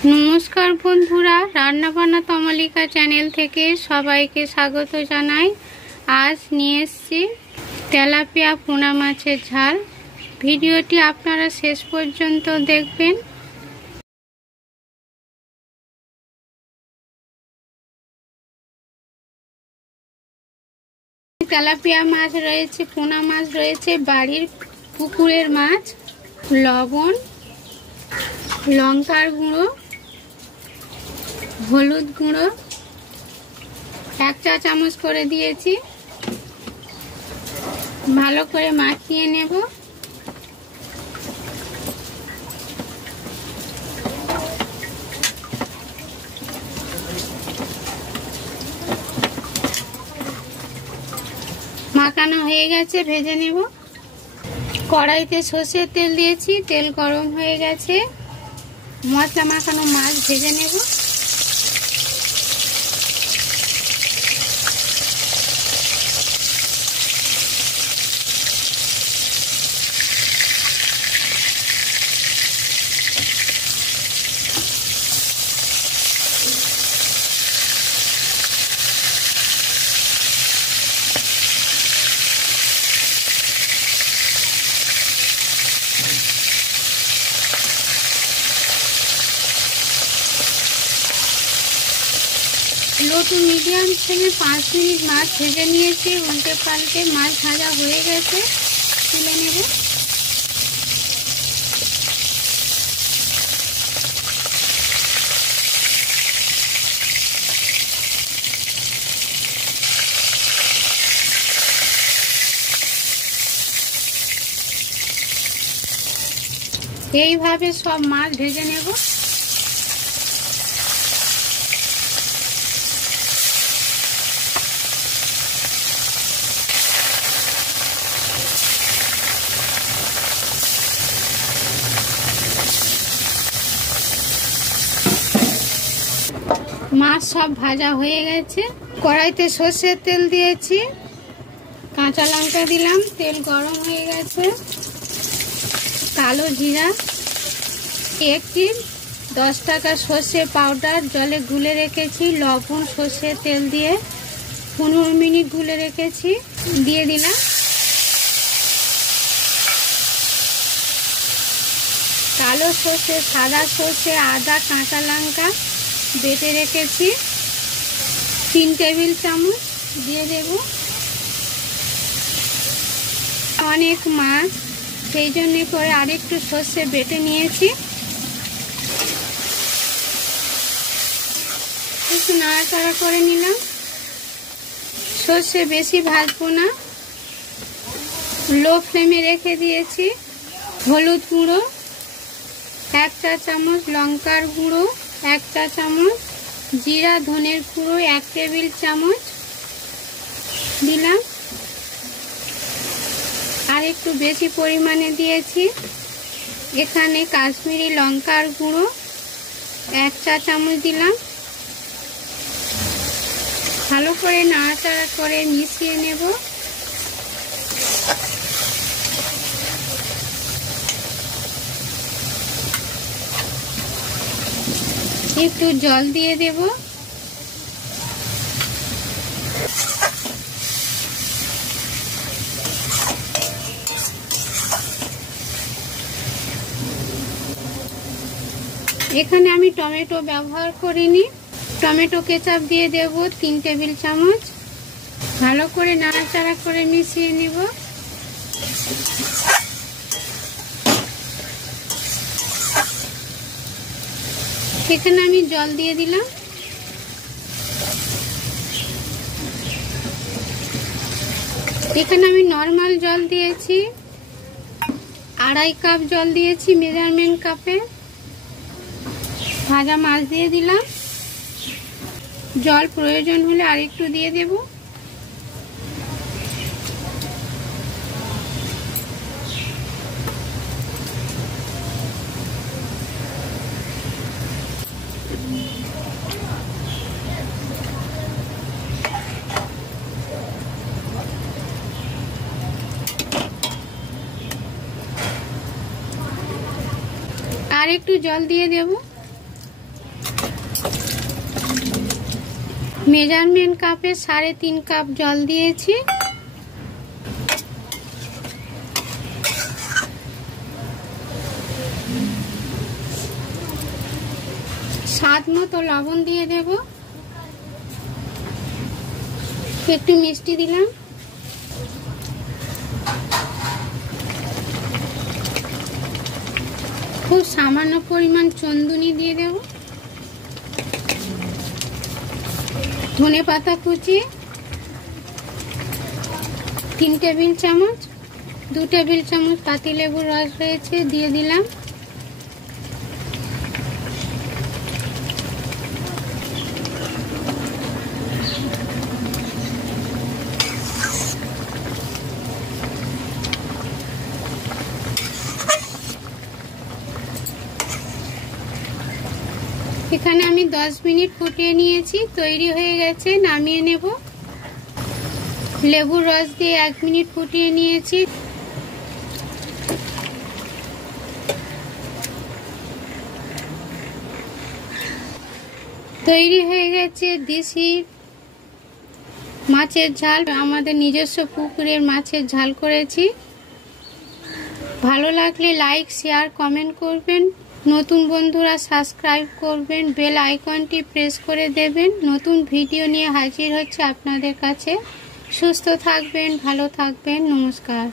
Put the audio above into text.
नमस्कार बंधुरा रान्ना बान्ना तमालिका चैनल थेके सबाइके स्वागत जानाई। आज निये एसेछि तेलापिया पोना माछेर झाल। भिडियोटी आपनारा शेष पर्यन्त देखबेन। तेलापिया माछ रयेछे, पोना माछ रयेछे, बाड़ीर पुकुरेर माछ। लवण, लंकार गुঁড়ো, হলুদ গুঁড়ো 1 চা চামচ করে দিয়েছি। ভালো করে মাখিয়ে নেব। মাখানো হয়ে গেছে, ভেজে নেব। কড়াইতে সরষের তেল দিয়েছি, তেল গরম হয়ে গেছে। মশলা মাখানো মাছ ভেজে নেব। लो टू मीडियम फ्लेमे 5 मिनट माछ भेजे निয়েছি। उल्टे पाल्टे माछ भाजा হয়ে গেছে, তুলে নেব। এইভাবে সব মাছ ভেজে নেব। মাছ সব ভাজা হয়ে গেছে। কড়াইতে সরষের তেল দিয়েছি, কাঁচা লঙ্কা দিলাম, তেল গরম হয়ে গেছে। কালো জিরা, 1 10 টাকা সর্ষে পাউডার জলে গুলে রেখেছি, লবণ সর্ষের তেল দিয়ে 15 মিনিট গুলে রেখেছি, দিয়ে দিলাম। কালো সর্ষে, সাদা সর্ষে, আদা, কাঁচা লঙ্কা বেটে রেখেছি 3 টেবিল চামচ দিয়ে দেব। অনেক মাছ সেই জন্য করে আরেকটু সর্ষে বেটে নিয়েছি। একটু নাড়াচাড়া করে নিলাম। সর্ষে বেশি ভাজবো না, লো ফ্লেমে রেখে দিয়েছি। হলুদ গুঁড়ো 1 চা চামচ, লঙ্কার গুঁড়ো 1 চা চামচ, জিরা ধনের গুঁড়ো 1 টেবিল চামচ দিলাম। আর একটু বেশি পরিমাণে দিয়েছি। এখানে কাশ্মীরি লঙ্কার গুঁড়ো 1 চা চামচ দিলাম। ভালো করে নাড়াচাড়া করে মিশিয়ে নেব। একটু জল দিয়ে দেব। এখানে আমি টমেটো ব্যবহার করিনি। টমেটো কেচাপ দিয়ে দেব 3 টেবিল চামচ। ভালো করে নাড়াচাড়া করে মিশিয়ে নেব। এখানে আমি জল দিয়ে দিলাম। এখানে আমি নরমাল জল দিয়েছি, 2.5 কাপ জল দিয়েছি মেজারমেন্ট কাপে। ভাজা মাছ দিয়ে দিলাম। জল প্রয়োজন হলে আরেকটু দিয়ে দেব। আর একটু জল দিয়ে দেব। মেজারমেন্ট কাপে 3.5 কাপ জল দিয়েছি। স্বাদ মতো লবণ দিয়ে দেব, একটু মিষ্টি দিলাম, খুব সামান্য পরিমাণ চন্দনী দিয়ে দেব, ধনেপাতা কুচি 3 টেবিল চামচ, 2 টেবিল চামচ পাতিলেবুর রস রয়েছে দিয়ে দিলাম, এখানে আমি 10 মিনিট ফুটিয়ে নিয়েছি, তৈরি হয়ে গেছে, নামিয়ে নেব। লেবুর রস দিয়ে 1 মিনিট ফুটিয়ে নিয়েছি। তৈরি হয়ে গেছে দেশি মাছের ঝাল। আমাদের নিজস্ব পুকুরের মাছের ঝাল করেছি। ভালো লাগলে লাইক, শেয়ার, কমেন্ট করবেন। নতুন বন্ধুরা সাবস্ক্রাইব করবেন, বেল আইকনটি প্রেস করে দেবেন। নতুন ভিডিও নিয়ে হাজির হচ্ছে আপনাদের কাছে। সুস্থ থাকবেন, ভালো থাকবেন, নমস্কার।